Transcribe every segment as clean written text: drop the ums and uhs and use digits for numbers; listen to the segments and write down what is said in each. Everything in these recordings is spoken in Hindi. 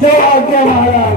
जो आज्ञा महाराज।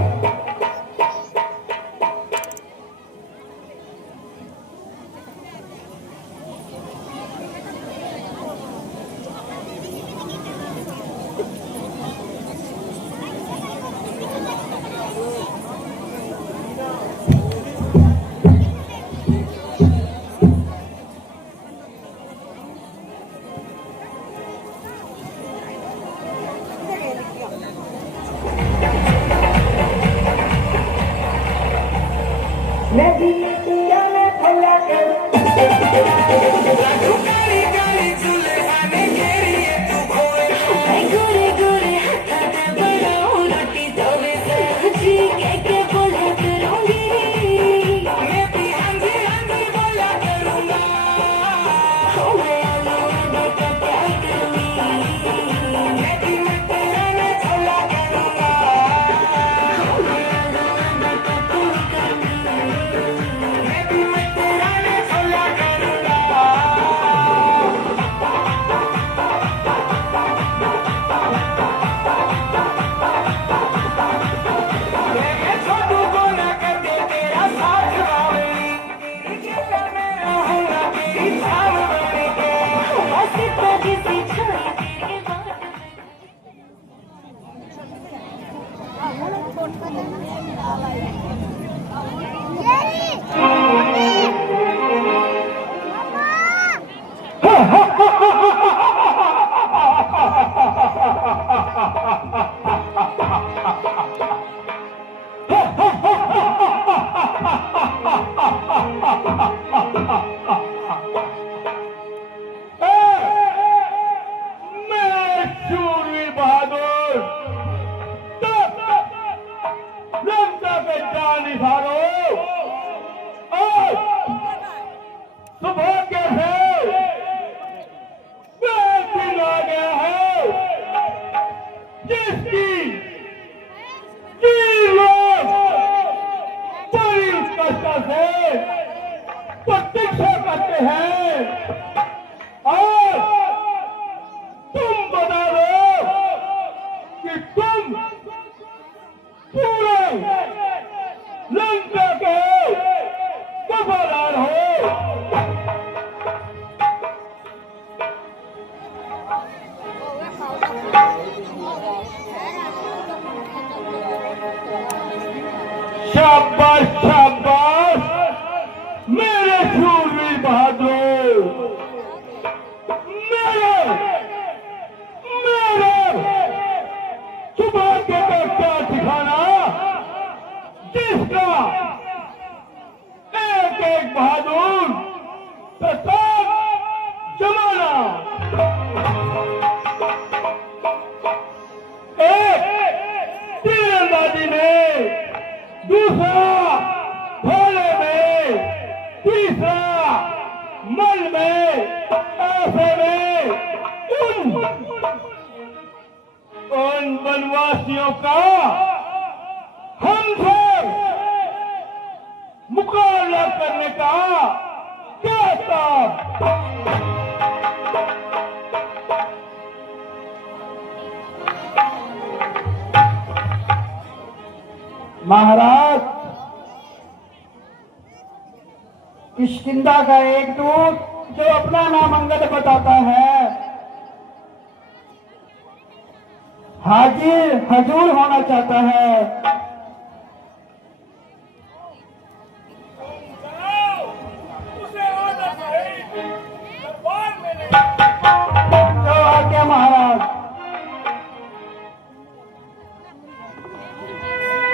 प्रतीक्षा करते हैं और तुम बता दो कि तुम पूरे लंका के वफादार हो। शाबाश शाबाश मेरे शूरवीर बहादुर, मेरे सौभाग्य का क्या ठिकाना जिसका एक एक बहादुर प्रताप जमाना। एक तीरंदाजी में, दूसरा भाले में, तीसरा मल में, ऐसे में उन वनवासियों का हमसे मुकाबला करने का क्या था? महाराज, किष्किंधा का एक दूत जो अपना नाम अंगद बताता है, हाजिर हजूर होना चाहता है। तो आज्ञा महाराज।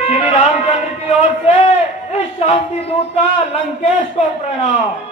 श्री रामचंद्र की ओर से इस शांति दूत का लंकेश को प्रणाम।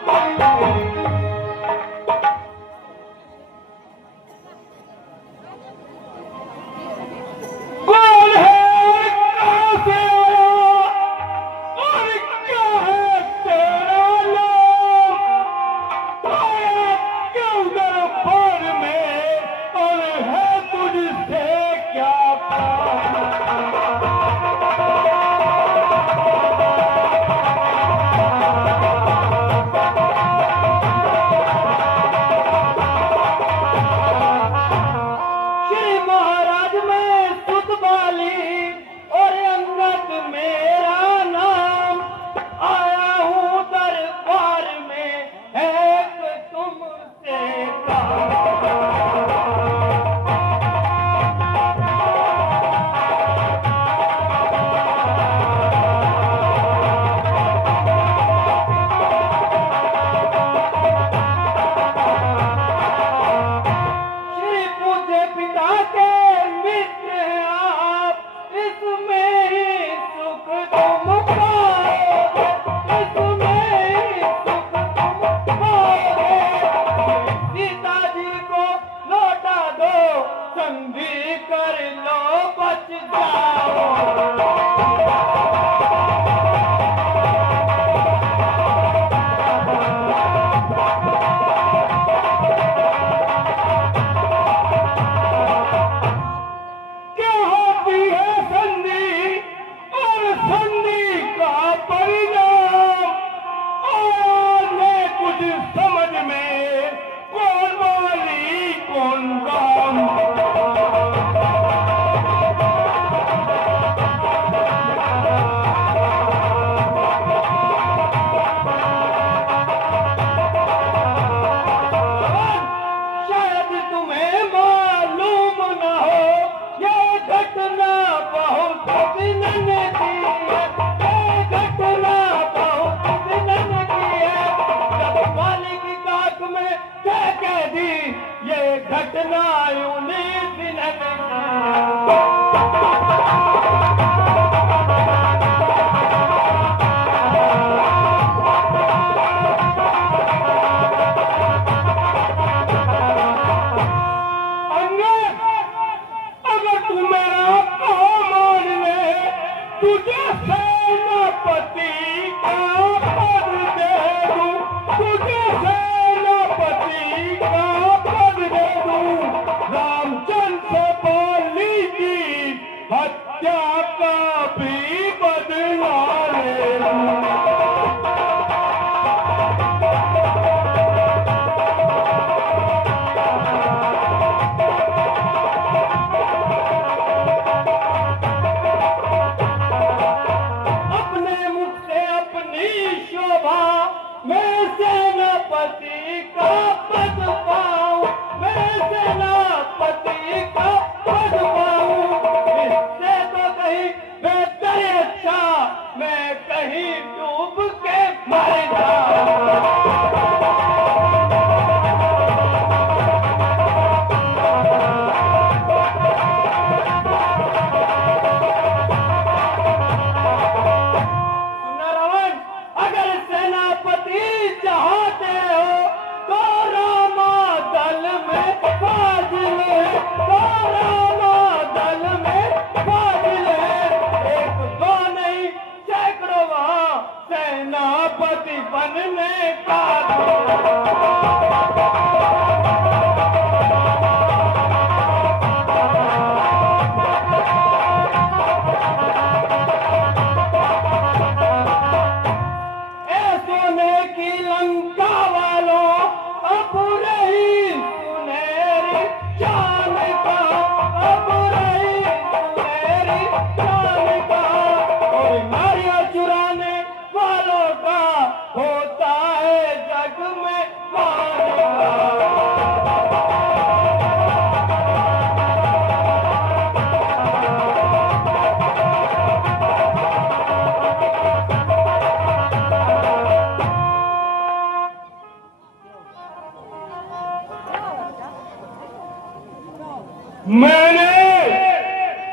मैंने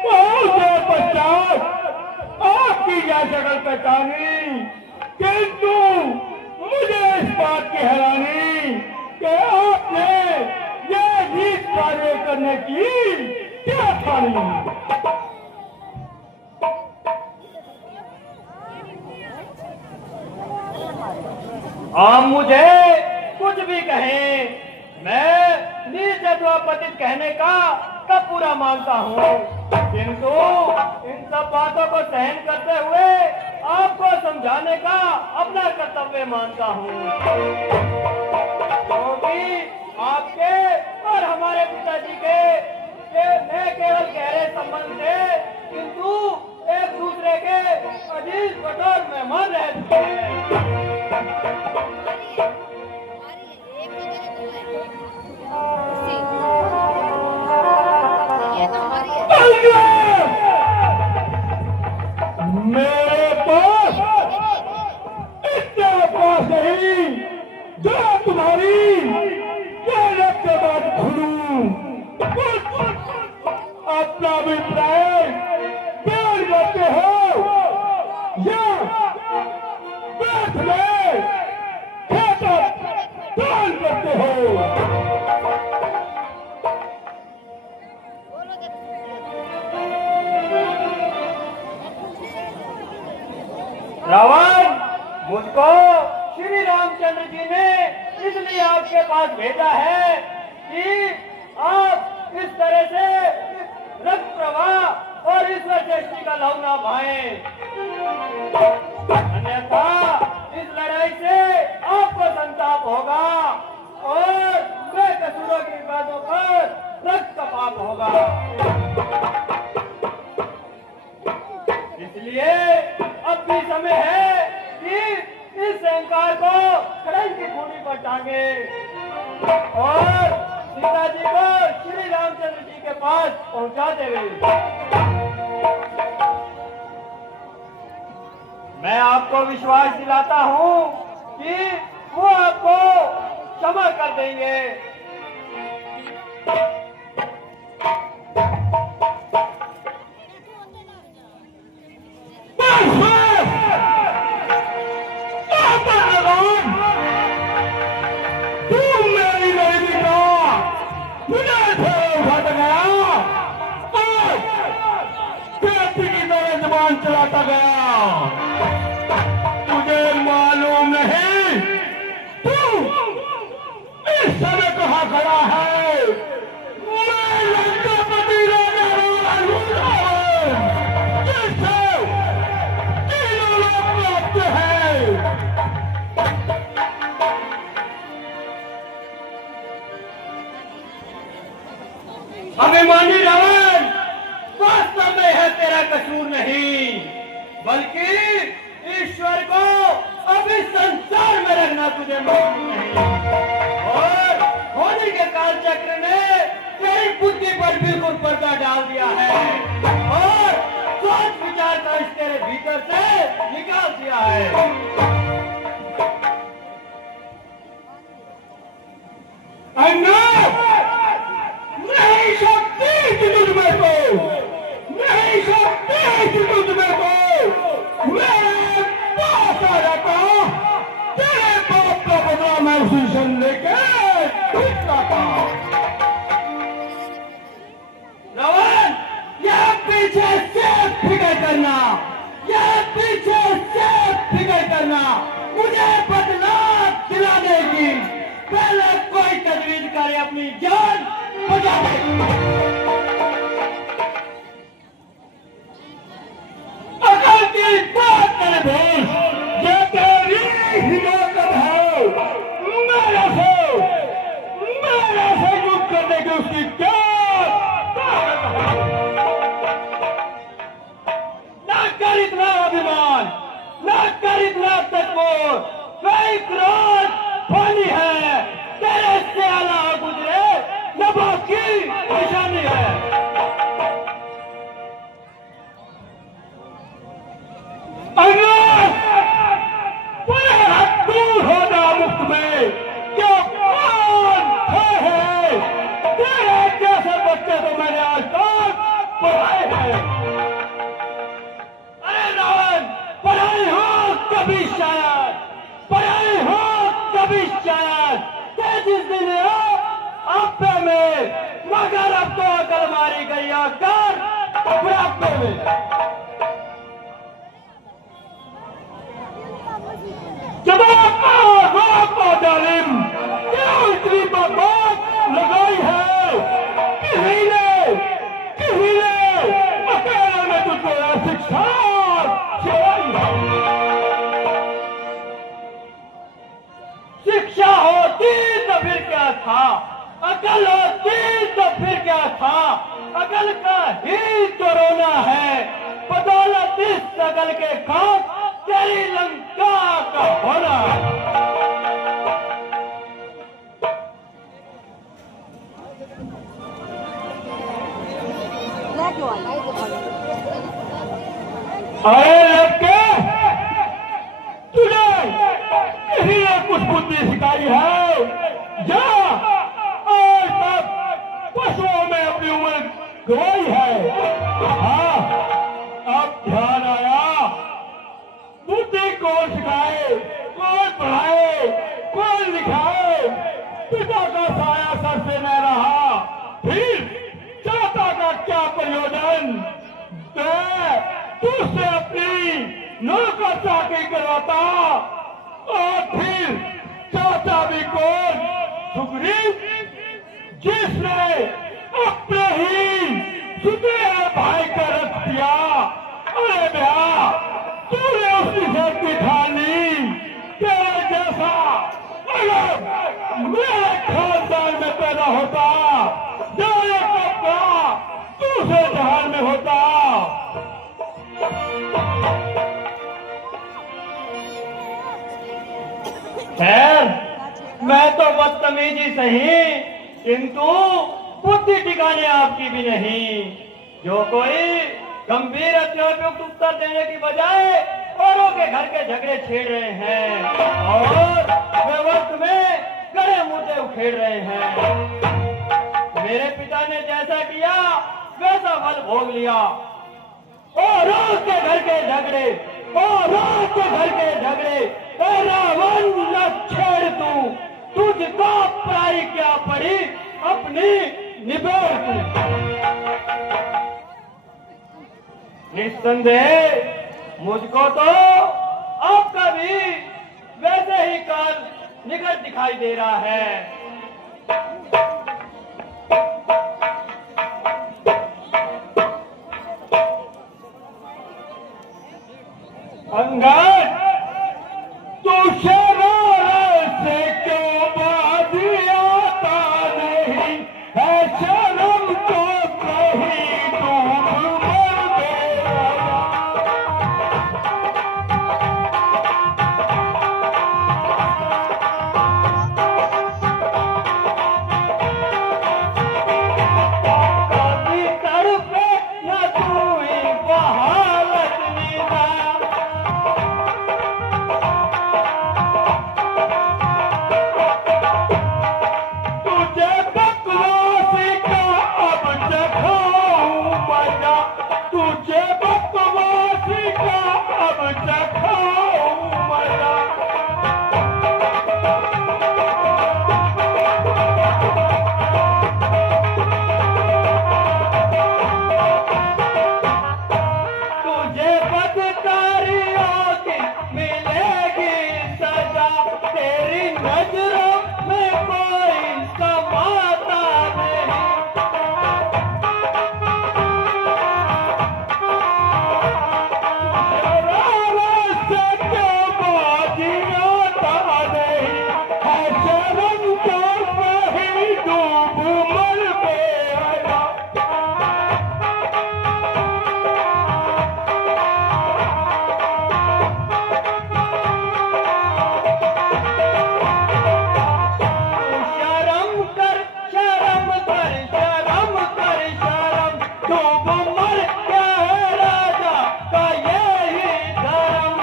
बहुत देर पश्चात आपकी यह शक्ल पहचानी, किंतु मुझे इस बात की हैरानी कि आपने ये नीच कार्य करने की क्या ठानी। आप मुझे कुछ भी कहें, मैं नीच पतित कहने का कब पूरा मानता हूँ, किंतु इन सब बातों को सहन करते हुए आपको समझाने का अपना कर्तव्य मानता हूँ, क्योंकि आपके और हमारे पिताजी के न केवल गहरे संबंध थे, किंतु एक दूसरे के अजीज कठोर मेहमान रह चुके हैं। मेरे पास इतने पास नहीं जो तुम्हारी के बाद खुलूं, अपना अभिप्राय बयान करते हो या बैठ में बयान करते हो। रावण, मुझको श्री रामचंद्र जी ने इसलिए आपके पास भेजा है कि आप इस तरह से रक्त प्रवाह और ईश्वर सृष्टि का लव ना भाएं, अन्यथा इस लड़ाई से आपको संताप होगा और बेकसूरों की बातों पर रक्त का पाप होगा। इसलिए अब भी समय है कि इस अहंकार को कड़ाई की खूंटी पर टांगे और सीता जी को श्री रामचंद्र जी के पास पहुंचा देवे। मैं आपको विश्वास दिलाता हूं कि वो आपको क्षमा कर देंगे। कमान चलाता गया। तुझे मालूम नहीं तू इस समय कहाँ खड़ा है? मैं लंकापति राजा रावण, जिससे तीनों लोग प्राप्त है। अभिमानी रावण, वास्तव में है तेरा कसूर नहीं, बल्कि ईश्वर को अभी संसार में रखना तुझे मंजूर नहीं। और होली के काल चक्र ने तेरी बुद्धि पर बिल्कुल पर्दा डाल दिया है और सोच विचार का इस तेरे भीतर से निकाल दिया है। नहीं शक्ति तुझमें को, नहीं शक्ति तुझमें को। मेरे पास आ जाता, तेरे बाप का बदला मैं उसी क्षण लेके था। रावण, यह पीछे से फिक्र करना, यह पीछे से फिक्र करना, मुझे बदला दिलाने की पहले कोई तजवीज करे अपनी जान बचाने। अकल की बात करे भूल, ये तेरी हिमाकत है। मेरे से युद्ध करने की उसकी क्या ताकत है? ना कर इतना अभिमान, ना कर इतना तकबूर, कई क्रोध फानी है, तेरे से अलावा गुजरे नवाब की निशानी है। दूर होना मुफ्त में क्या कौन है? तेरे जैसे बच्चे तो मैंने आज तक पढ़ाए हैं। अरे रावण, पढ़ाई हो कभी शायद, पढ़ाई हो कभी शायद, ते जिस दिन हो आपे में, मगर अब तो अकल मारी गई आकर बुढ़ापे में। जालिम, क्यों इतनी बकवास लगाई है? किसी ने अकेले में तुझको शिक्षा खिलाई है। शिक्षा होती तो फिर क्या था, अकल होती तो फिर क्या था, अकल का ही तो रोना है, बदौलत इस अकल के खास तेरी लंका का होना। अरे लड़के, तुझे किसी ने कुछ बुद्धि सिखाई है? जा, आज तक पशुओं में अपनी उम्र गई है। हाँ, अब ध्यान आया, बुद्धि कौन सिखाए, कौन पढ़ाए, कौन लिखाए? पिता का साया सर से न रहा, फिर चाचा का क्या प्रयोजन? तुझसे अपनी नौकर चाकरी करवाता, और फिर चाचा भी कौन? सुग्रीव, जिसने अपने ही सुतेरे भाई का रख दिया। अरे भैया, तूने उसकी शक्ति ठान ली। तेरे जैसा अगर मेरे खानदान में पैदा होता, जाने कब का दूसरे जहान में होता। खैर, मैं तो बदतमीजी सही, किंतु बुद्धि ठिकाने आपकी भी नहीं। जो कोई गंभीर अत्योपयुक्त उत्तर देने की बजाय औरों के घर के झगड़े छेड़ रहे हैं और व्यवस्थ में गड़े मुद्दे उखेड़ रहे हैं। मेरे पिता ने जैसा किया वैसा फल भोग लिया। औरों के घर के झगड़े, औरों के घर के झगड़े, रावण न छेड़ तू, तुझको पराई क्या पड़ी, अपनी निबेड़ तू। निस्संदेह मुझको तो आपका भी वैसे ही काल निकट दिखाई दे रहा है। अंगद, तू शरारत से क्यों बाजी आता नहीं है? शर्म तो कहीं डूब मर गया। कभी तड़पे न तू ही बहालत नीदा, तुझे बकवासी का अब चखाऊं मजा, तुझे बकवासी का अब चखाऊं मजा। तुझे बदकारियों की मिलेगी सजा, तेरी नजरों में कोई समाता नहीं। शरारत से क्यों बाजी आता नहीं है? शर्म तो कहीं डूब मर गया। शर्म कर शर्म कर शर्म कर शर्म, डूब मर क्या है राजा का यही धर्म।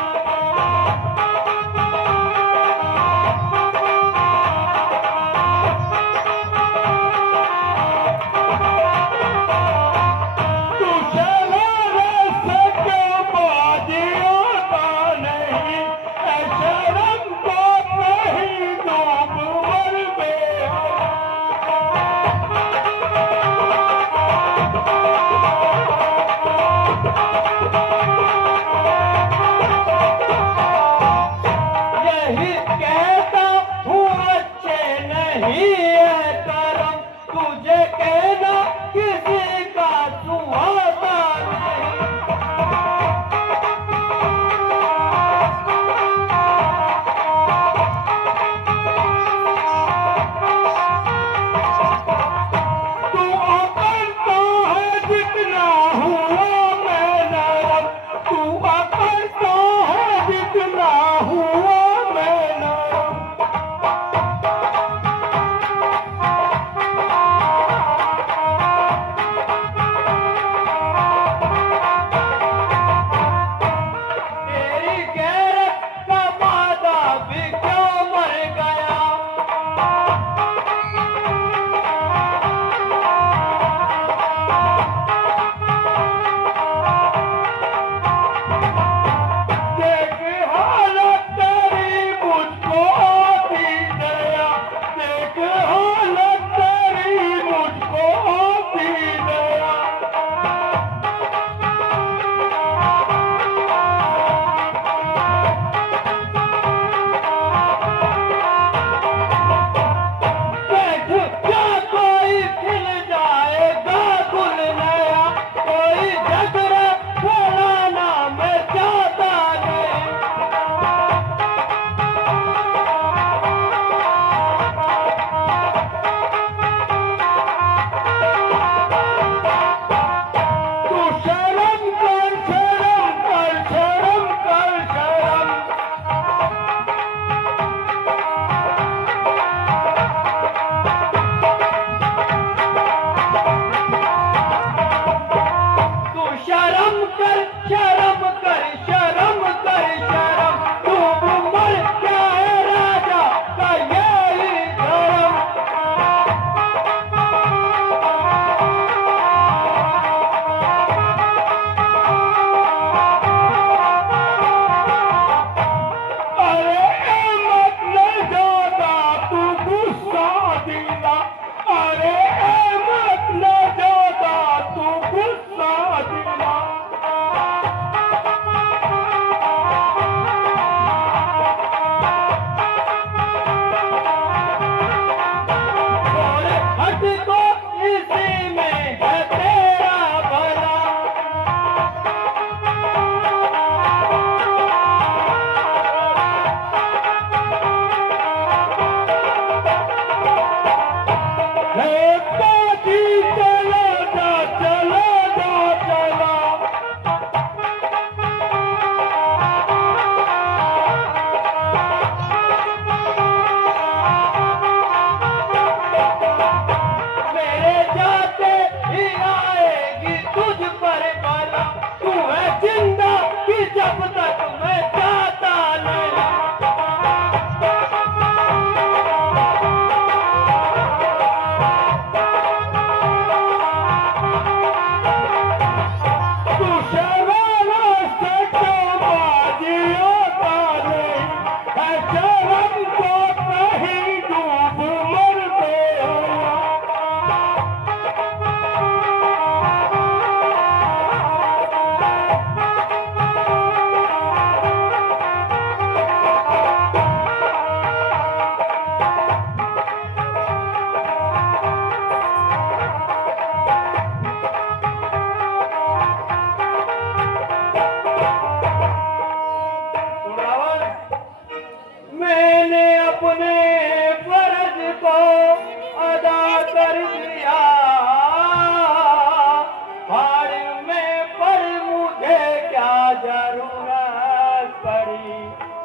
तू शरारत से क्यों बाजी आता नहीं है? शर्म तो कहीं डूब मर गया। यही कहता हूँ अच्छे नहीं है करम, तुझे कहना किसी का सुहाता नहीं। तू अकड़ता है जितना हुआ मैं नरम, तू अकड़ता है जितना हुआ मैं नरम। तेरी गैरत का वादा भी क्यों मर गया। देख हालत तेरी मुझको आती दया, देख हालत तेरी मुझको आती दया। देख क्या कोई खिल जाएगा गुल नया, कोई झगड़ा फैलाना मैं चाहता नहीं। तू शर्म कर शर्म कर शर्म कर शर्म। तू शर्म कर शर्म कर शर्म कर शर्म, डूब मर क्या है राजा का यही धर्म। अरे मत न ज्यादा तू गुस्सा दिला, अरे मत न ज्यादा तू गुस्सा दिला।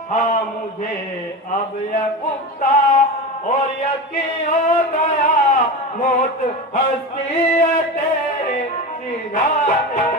हाँ मुझे अब यह पुख्ता और यकीन हो गया, मौत हंसती है तेरे सिरहाने।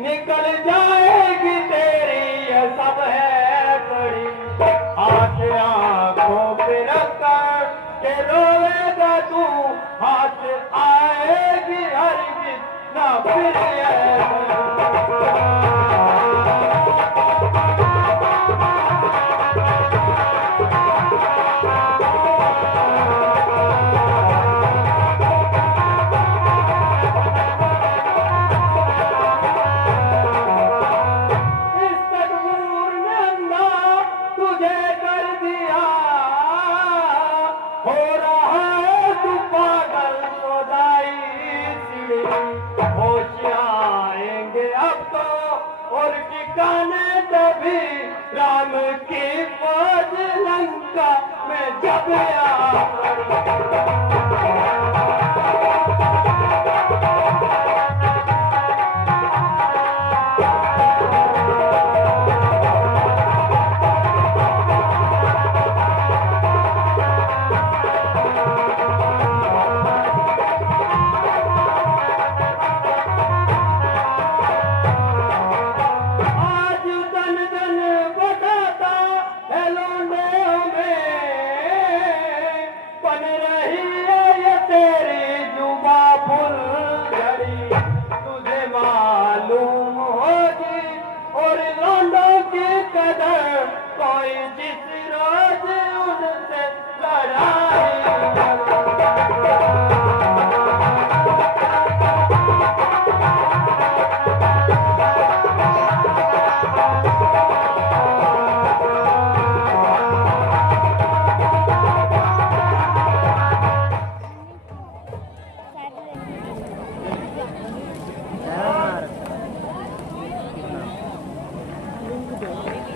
निकल जाएगी तेरी ये सब है कड़ी, हाथ आंखों पे रखकर के रोएगा तू, हाथ आएगी हरगिज़ ना फिर राम की फौज लंका में जब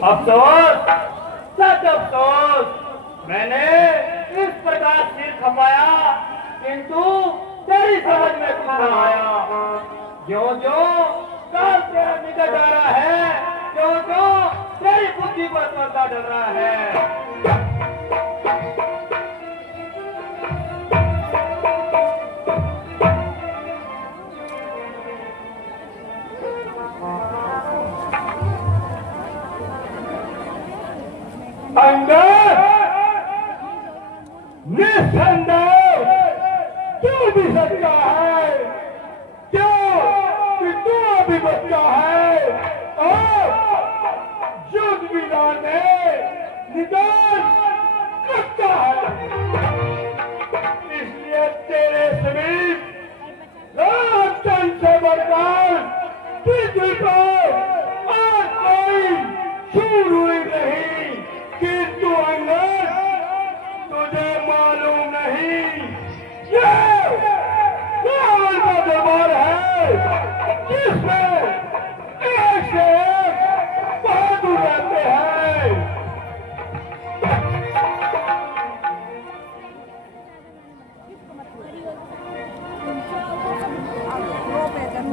अफसोस, सच अफसोस, मैंने इस प्रकार सिर खपाया, किंतु तेरी समझ में कुछ न आया। जो काल तेरा निकट आ रहा है, जो तेरी बुद्धि पर पर्दा डल रहा है। अंदर निस्संदेह तू भी सच्चा है, क्यों कि तू अभी बच्चा है और युद्ध विधान में निदान कच्चा है। इसलिए तेरे समीप रामचंद्र से बढ़कर पृथ्वी पर और कोई शूरवीर नहीं। किंतु अंगद, तुझे मालूम नहीं ये रावण का दरबार है जिसमें एक से एक बहादुर रहते हैं।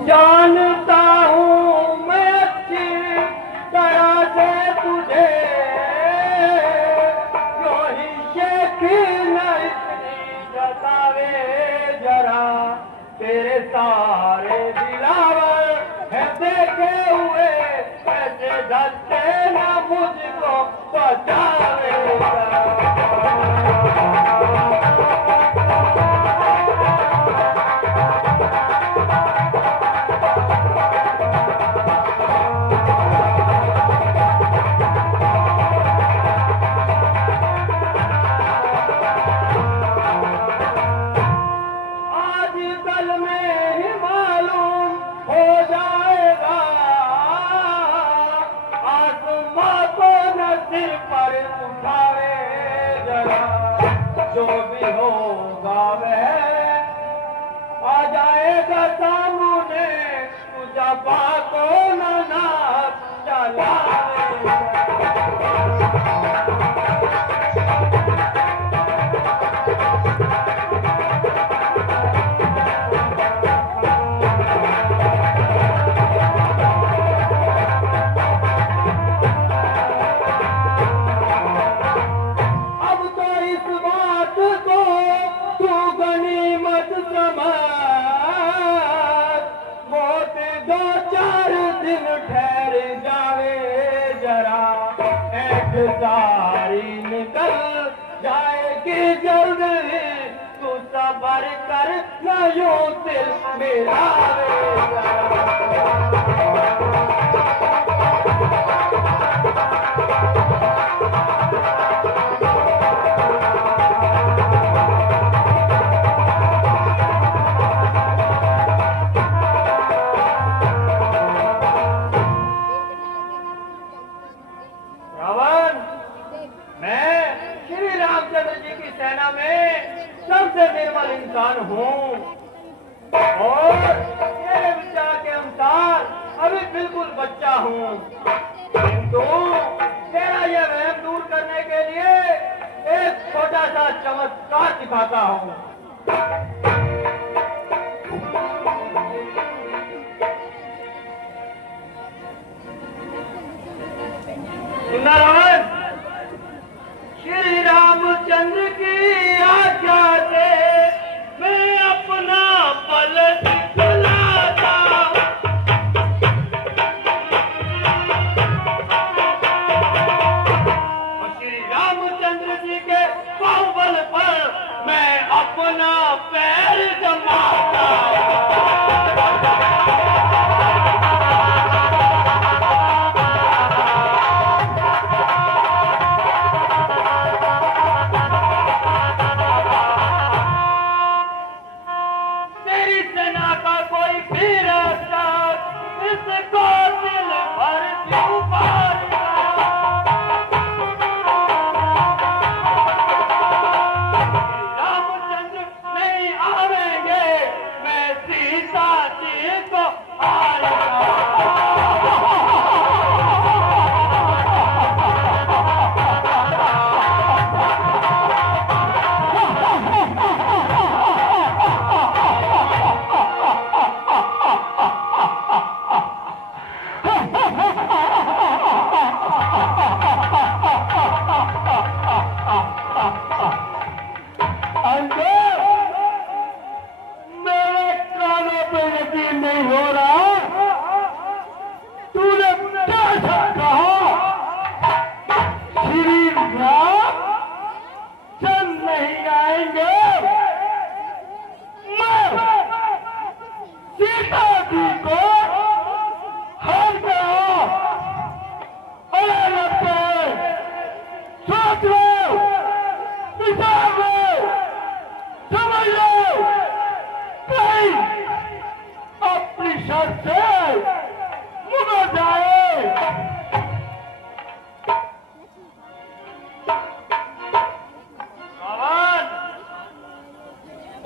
जानता हूँ मैं अच्छी तरह से तुझे, जरा तेरे सारे दिलावर है देखे हुए, ऐसे धरते न मुझको बचावेगा। जो भी होगा वह आ जाएगा सामने, तुझा पाको ना चला। सारी निकल जाएगी जल्द, तू सबर कर न यूं दिल मेरा सेना में सबसे निर्मल इंसान हूँ और मेरे विचार के अनुसार अभी बिल्कुल बच्चा हूँ, किंतु तेरा यह वहम दूर करने के लिए एक छोटा सा चमत्कार दिखाता हूँ। सुनना रावण, श्री रामचंद्र की आज्ञा से मैं अपना बल दिखलाता, और श्री रामचंद्र जी के बाहुबल पर मैं अपना पैर जमाता।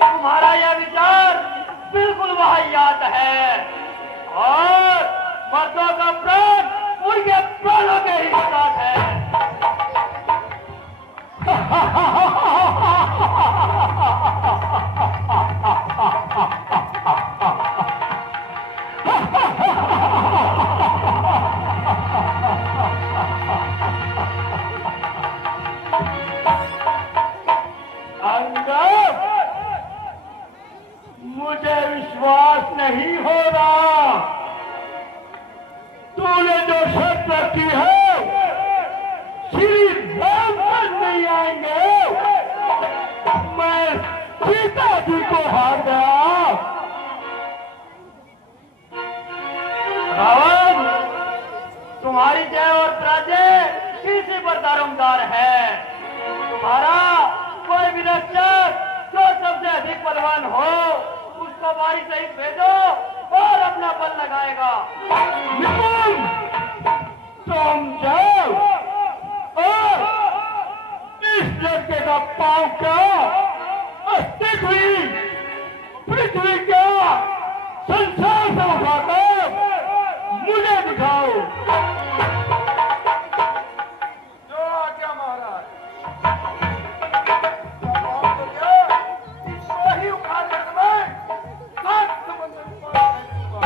तुम्हारा यह विचार बिल्कुल वाहियात है और मर्दों का प्राण उनके प्राणों के ही साथ है। मुझे विश्वास नहीं हो रहा, तूने जो शर्त रखी है श्री रामचंद्र नहीं आएंगे, मैं सीता जी को हार गया। रावण, तुम्हारी जय और पराजय किसी पर दारोमदार है। तुम्हारा कोई भी रक्षक जो सबसे अधिक बलवान हो उसको बारी सही भेजो और अपना बल लगाएगा। तुम जाओ और इस लड़के का का पांव क्या अस्तित्व पृथ्वी क्या संसार से उठाकर मुझे दिखाओ। जो आज्ञा महाराज। वही उखाड़ कर मैं सात समंदर पार करूंगा।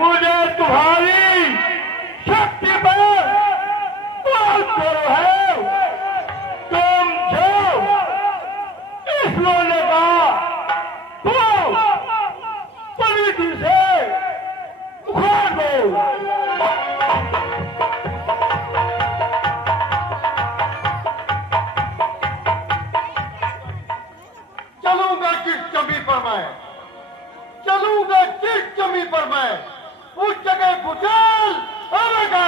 मुझे तुम्हारी शक्ति पर बहुत गर्व है। तुम जो इस लोले का तो पवित्र से उखाड़ दो। चलूंगा जिस जमी पर मैं, चलूंगा जिस जमी पर मैं, उस जगह भूचाल आएगा।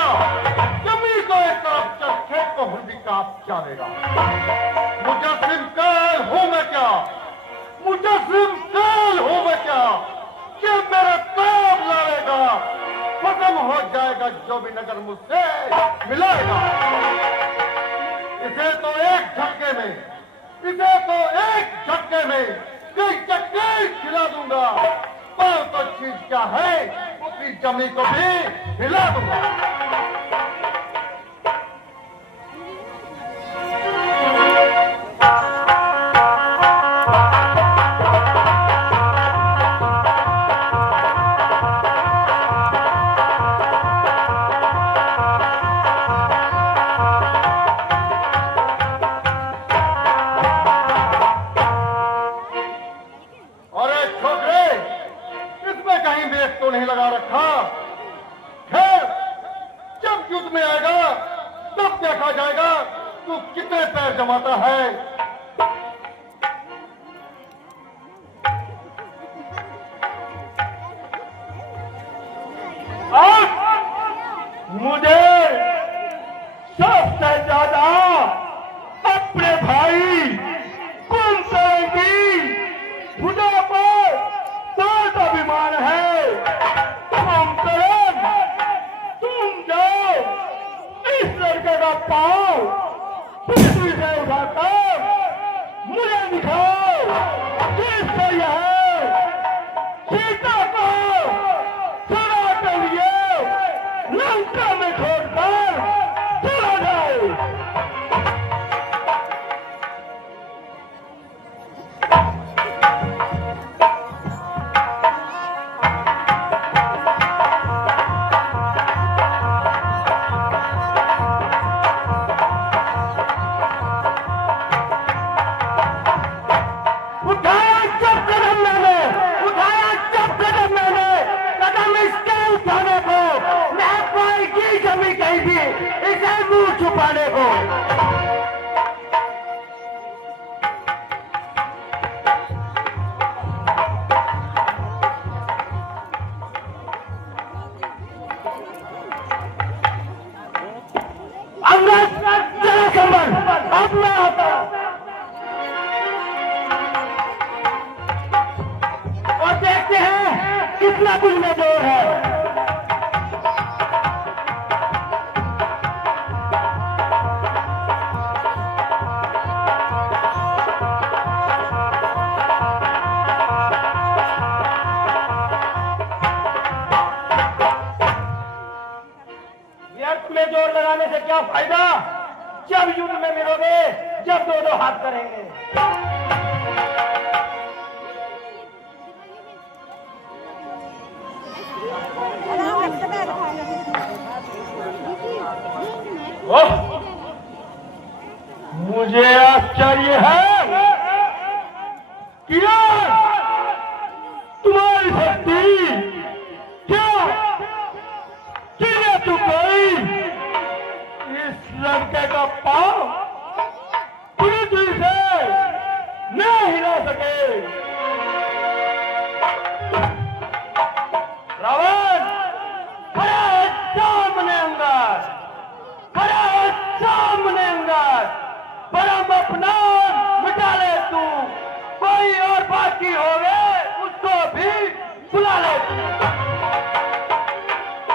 जमी को एक तरफ चल, खेत को भी कांप जाएगा। मुजस्सिम काल हूं मैं क्या, मुजस्सिम काल हूं मैं क्या, ये मेरा काम लड़ेगा। खत्म हो जाएगा जो भी नगर मुझसे मिलाएगा। इसे तो एक झटके में, इसे तो एक झटके में कई चक्कर खिला दूंगा। पर तो चीज क्या है, उसी जमी को भी हिला दूंगा। तो नहीं लगा रखा। खैर जब युद्ध में आएगा तब देखा जाएगा तू कितने पैर जमाता है। मुझे सबसे ज्यादा अपने भाई कुंती की भुजा पर बहुत अभिमान है। तुम जाओ इस लड़के का पांव पृथ्वी से उठाकर मुझे दिखाओ। जिससे यह सीता को सदा के लिए लंका में छोड़कर चला जाए। इसे मुंह छुपाने को अंग्रेज जरा संभल, अब मैं आता और देखते हैं कितना कुछ में जोर है। में जोर लगाने से क्या फायदा, जब युद्ध में मिलोगे, जब दो दो हाथ करेंगे। मुझे आश्चर्य है कि तुम्हारी शक्ति क्या चिड़िया चुप गई। इस लड़के का पांव पृथ्वी से न हिला सके। रावण खड़ा है सामने अंगार, खड़ा है सामने अंगार, परम अपना मिटा ले तू, कोई और बाकी होवे उसको भी बुला ले तू।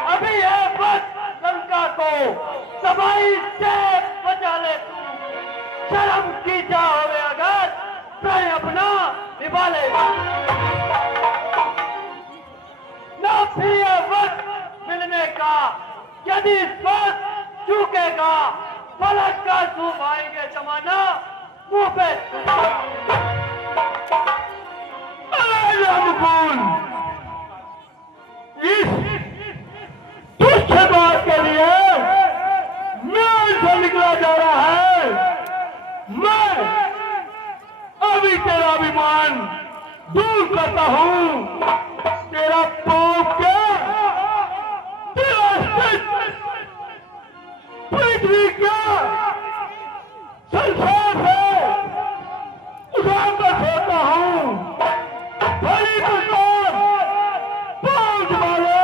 अभी है बस लंका को तबाही से बचा ले तू, शर्म की जा होवे अगर प्राय अपना निभा ले तू। न फिर वक्त मिलने का, यदि वक्त चूकेगा फलक का सूप आएंगे जमाना मुंह पे। अनुकूल इस तुच्छ बात के लिए मैं से निकला जा रहा है। मैं अभी तेरा अभिमान दूर करता हूं। तेरा पांव क्या, तेरा अस्तित्व पृथ्वी क्या, संसार है उठाकर छोड़ता हूं। बड़ी प्रकार पांच मारो,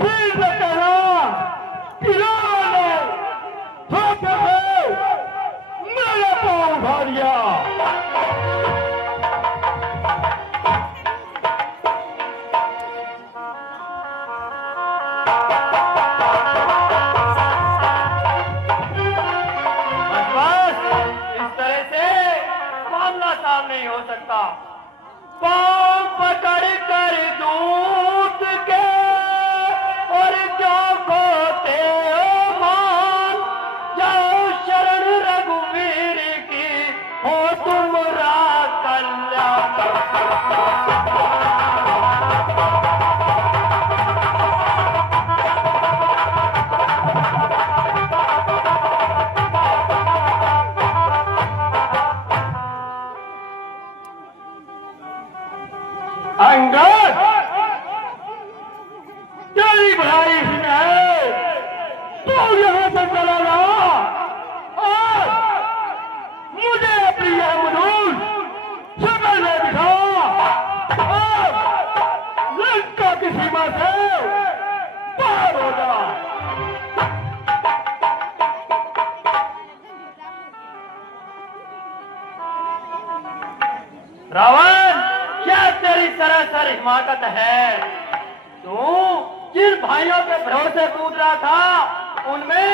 फिर न कहना कि रावण ने धोखे से मेरा पांव उठा दिया। नहीं हो सकता। पांव पकड़ कर दूत के और जो खोते हो मान, जाओ शरण रघुवीर की, हो तुमरा कल्याण। अंगद तेरी भलाई है, तू यहां से चला जा और मुझे अपनी यह मधुर शक्ल में दिखा और लंका की सीमा से पार हो जा। रावण क्या तेरी सरासर हिमाकत है? तू जिन भाइयों के भरोसे कूद रहा था उनमें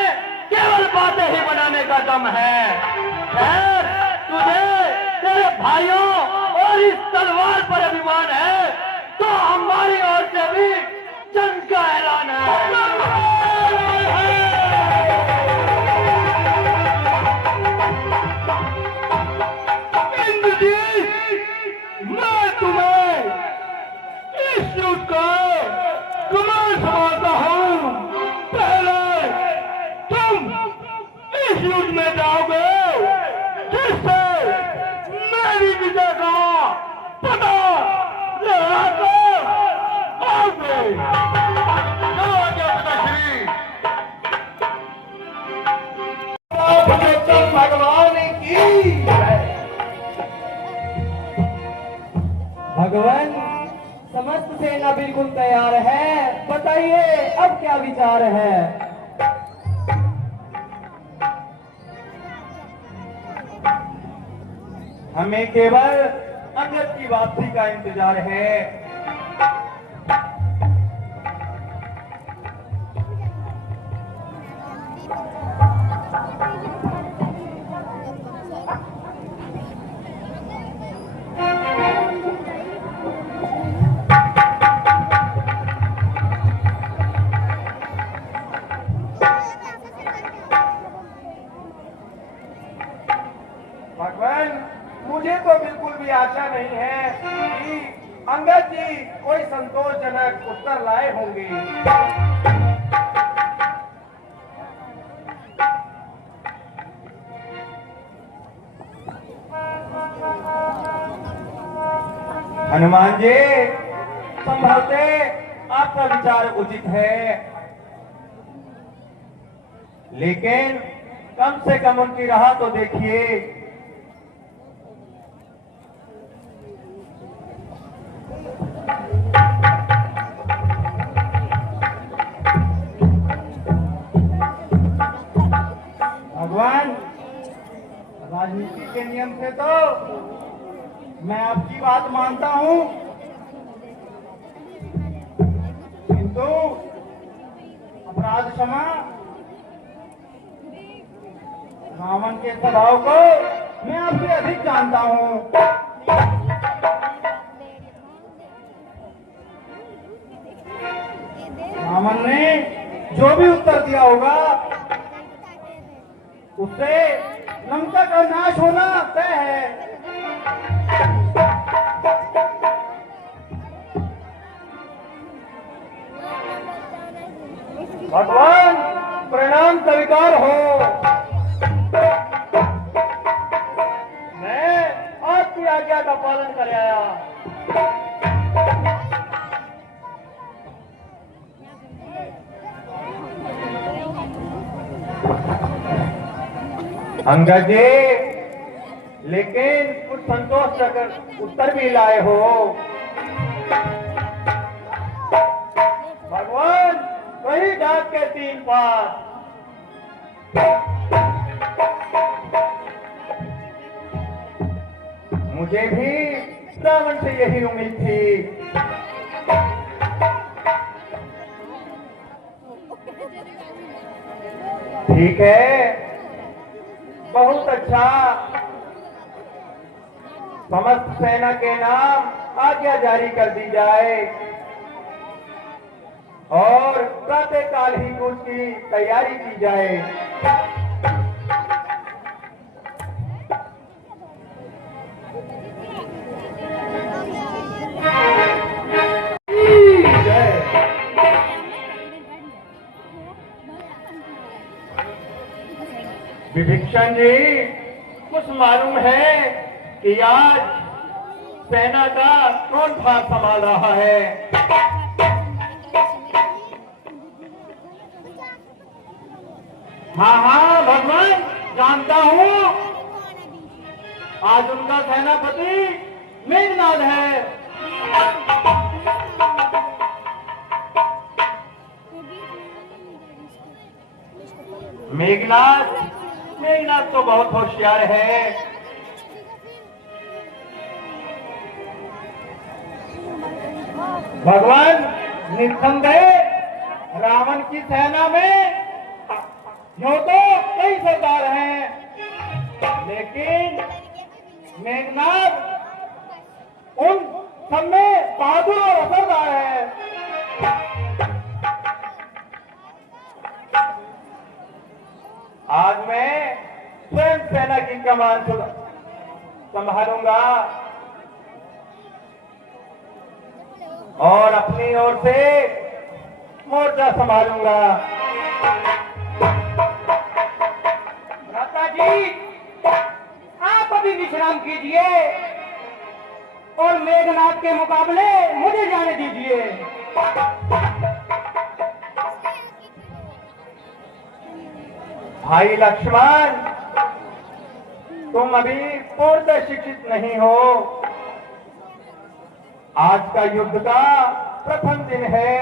केवल बातें ही बनाने का दम है। खैर तुझे तेरे भाइयों और इस तलवार पर अभिमान है तो हमारी ओर से भी जंग का ऐलान है। मैं तुम्हें इस युद्ध का कमान संभालता हूं। पहले तुम इस युद्ध में जाओगे जिससे मेरी विजय का पता लगाकर आओगे। भगवान की भगवान समस्त सेना बिल्कुल तैयार है, बताइए अब क्या विचार है? हमें केवल अंगद की वापसी का इंतजार है। भगवान मुझे तो बिल्कुल भी आशा नहीं है कि अंगद जी कोई संतोषजनक उत्तर लाए होंगे। हनुमान जी, संभवते आपका विचार उचित है, लेकिन कम से कम उनकी राह तो देखिए। भगवान, राजनीति के नियम से तो मैं आपकी बात मानता हूं, किंतु अपराध क्षमा रावण के स्वभाव को मैं आपसे अधिक जानता हूं। रावण ने जो भी उत्तर दिया होगा उससे लंका का नाश होना तय है। भगवान, प्रणाम स्वीकार हो। मैं आपकी आज्ञा का पालन कर आया। अंगद जी, लेकिन कुछ संतोषजनक उत्तर भी लाए हो। भगवान, वही डाक के 3 पास। मुझे भी रावण से यही उम्मीद थी। ठीक है, बहुत अच्छा। समस्त सेना के नाम आज्ञा जारी कर दी जाए और प्रातः काल ही कूच की तैयारी की जाए। विभीषण जी, कुछ मालूम है कि आज सेना का कौन भाग संभाल रहा है? हाँ हाँ भगवान, जानता हूँ। आज उनका सेनापति मेघनाद है। मेघनाद तो बहुत होशियार है। भगवान, निस्संदेह रावण की सेना में यूं तो कई सरदार हैं, लेकिन मेघनाद उन सब में बहादुर और असरदार है। आज मैं स्वयं सेना की कमान संभालूंगा और अपनी ओर से मोर्चा संभालूंगा। भ्राता जी, आप अभी विश्राम कीजिए और मेघनाद के मुकाबले मुझे जाने दीजिए। भाई लक्ष्मण, तुम अभी पूर्णतः शिक्षित नहीं हो। आज का युद्ध का प्रथम दिन है।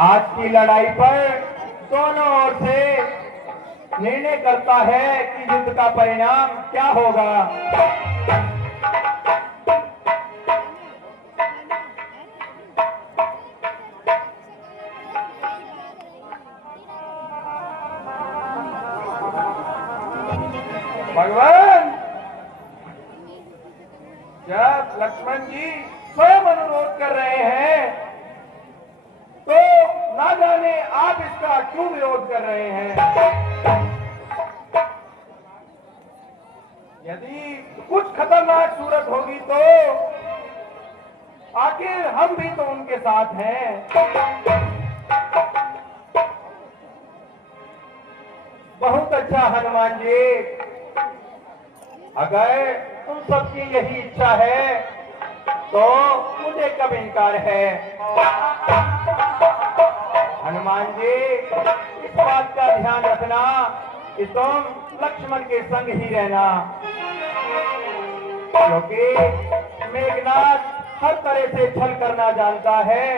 आज की लड़ाई पर दोनों ओर से निर्णय करता है कि युद्ध का परिणाम क्या होगा। भगवान, जब लक्ष्मण जी स्वयं अनुरोध कर रहे हैं तो ना जाने आप इसका क्यों विरोध कर रहे हैं। यदि कुछ खतरनाक सूरत होगी तो आखिर हम भी तो उनके साथ हैं। बहुत अच्छा हनुमान जी, अगर तुम सबकी यही इच्छा है तो मुझे कब इनकार है। हनुमान जी, इस बात का ध्यान रखना कि तुम लक्ष्मण के संग ही रहना, क्योंकि मेघनाथ हर तरह से छल करना जानता है।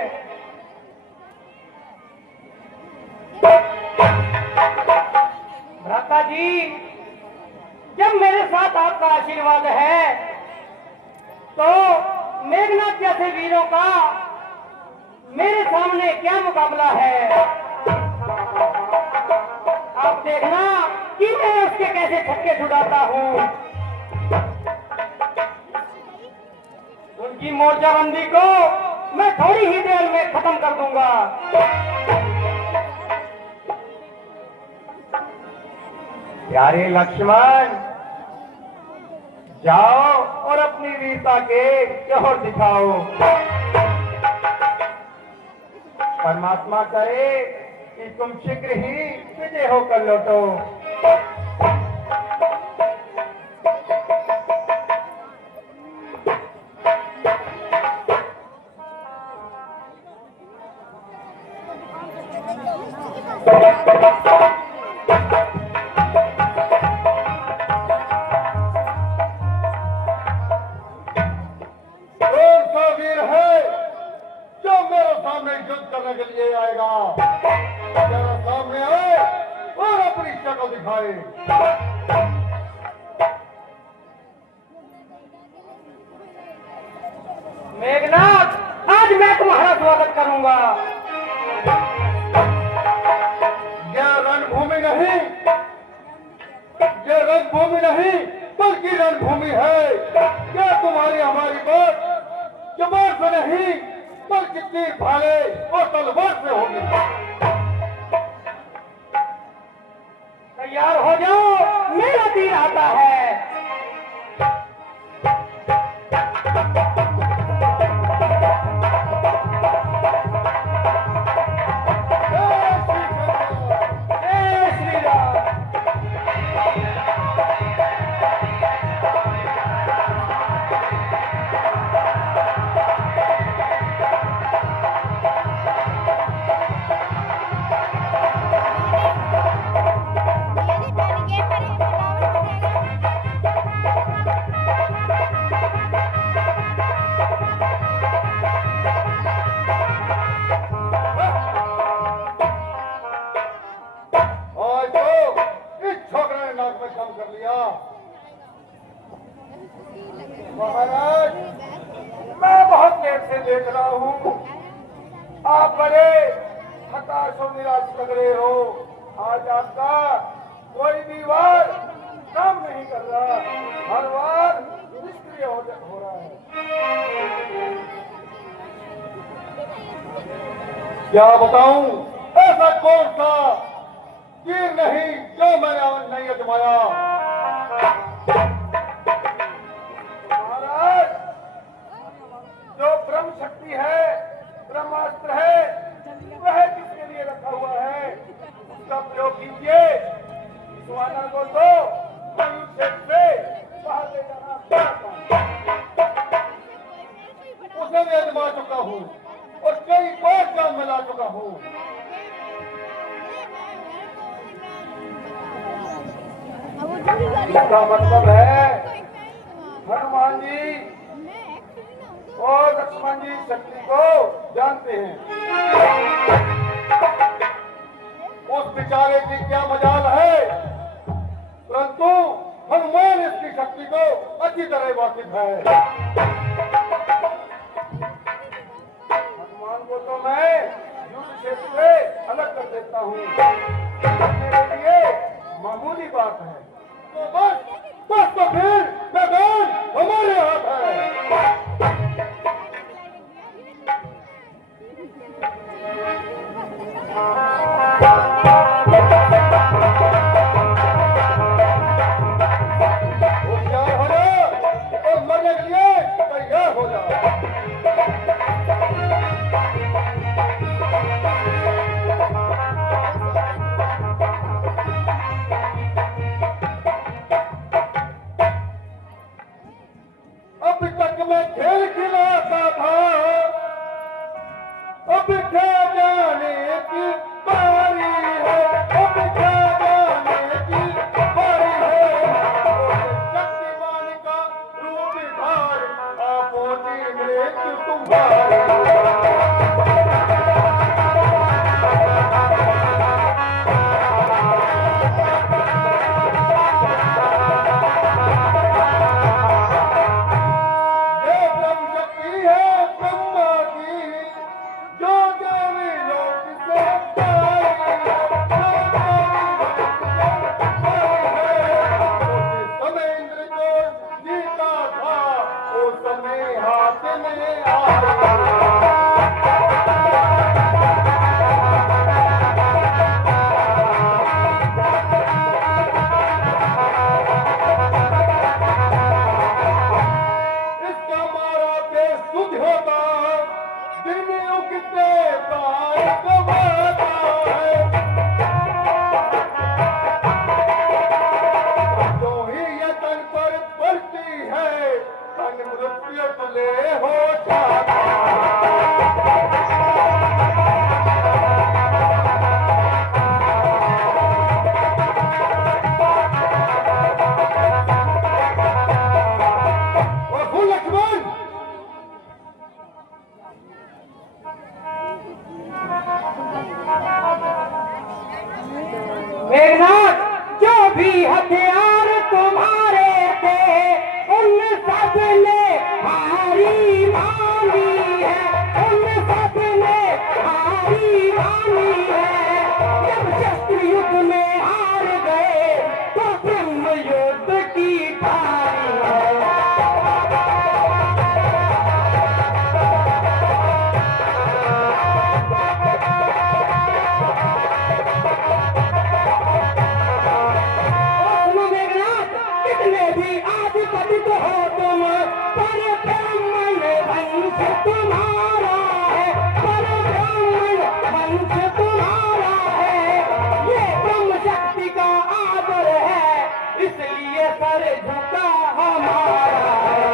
भ्राता जी, जब मेरे साथ आपका आशीर्वाद है तो मेघनाथ जैसे वीरों का मेरे सामने क्या मुकाबला है। आप देखना कि मैं उसके कैसे छक्के छुड़ाता हूँ। उनकी मोर्चाबंदी को मैं थोड़ी ही देर में खत्म कर दूंगा। प्यारे लक्ष्मण, जाओ और अपनी वीरता के जौहर दिखाओ। परमात्मा करे कि तुम शीघ्र ही विजय होकर लौटो। कौन सा वीर है जो मेरे सामने युद्ध करने के लिए आएगा? जरा सामने आए और अपनी शक्ल दिखाए। मेघनाथ, आज मैं तुम्हारा स्वागत करूंगा। यह रणभूमि नहीं, यह रणभूमि नहीं बल्कि रणभूमि है। क्या तुम्हारी हमारी बात जबान से नहीं बल्कि तीर भाले और तलवार से होगी। तैयार हो जाओ, मेरा तीर आता है। जय श्री राम। आज तो इस छोकरे ने नाक में कम कर लिया। महाराज, मैं बहुत देर से देख रहा हूँ, आप बड़े हताश और निराश लग रहे हो। आज आपका कोई भी वार काम नहीं कर रहा, हर वार निष्क्रिय हो रहा है। क्या बताऊं, ऐसा कौन सा तीर नहीं जो मैंने नहीं अजमाया। महाराज, जो ब्रह्म शक्ति है, ब्रह्मास्त्र है, वह किसके लिए रखा हुआ है, उसका प्रयोग कीजिए। इस वानर को तो मयूर क्षेत्र से बाहर ले जाना पड़ता। उसे मैं अजमा चुका हूँ और कई बार काम में ला चुका हूँ। इसका मतलब है हनुमान जी और लक्ष्मण जी शक्ति को जानते हैं। उस बेचारे की क्या मजाल है, परंतु हनुमान इसकी शक्ति को अच्छी तरह वाकिफ है। हनुमान को तो मैं युद्ध क्षेत्र से अलग कर देता हूँ, मेरे लिए मामूली बात है। तो बस तो फिर मैदान हमारे हाथ है। होशियार हो जा और मरने के लिए तैयार हो जा। मेघनाथ, जो भी हथियार तुम्हारे थे उन सब ने हारी मानी है, उन सब ने हारी मानी है। जब शस्त्र युद्ध में हार गए तो ब्रह्म युद्ध की ठानी है। कितने भी आधिपति तो हो तुम, पर ब्राह्मण वंश तुम्हारा है, पर ब्राह्मण वंश तुम्हारा है। ये ब्रह्म शक्ति का आदर है, इसलिए सर झुका हमारा है।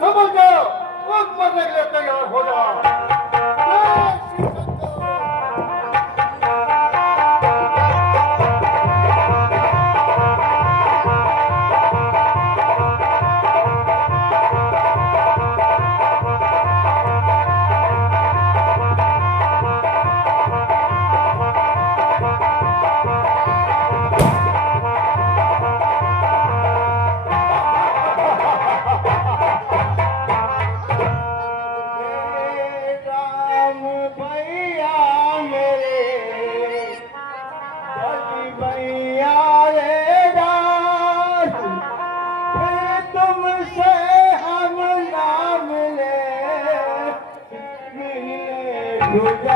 समझ जाओ, खुद मरने के लिए तैयार हो जाओ। जय श्री शंकर। राम भैया मेरे, जल्दी भैया रे दास, फिर तुमसे हम ना मिले, मिले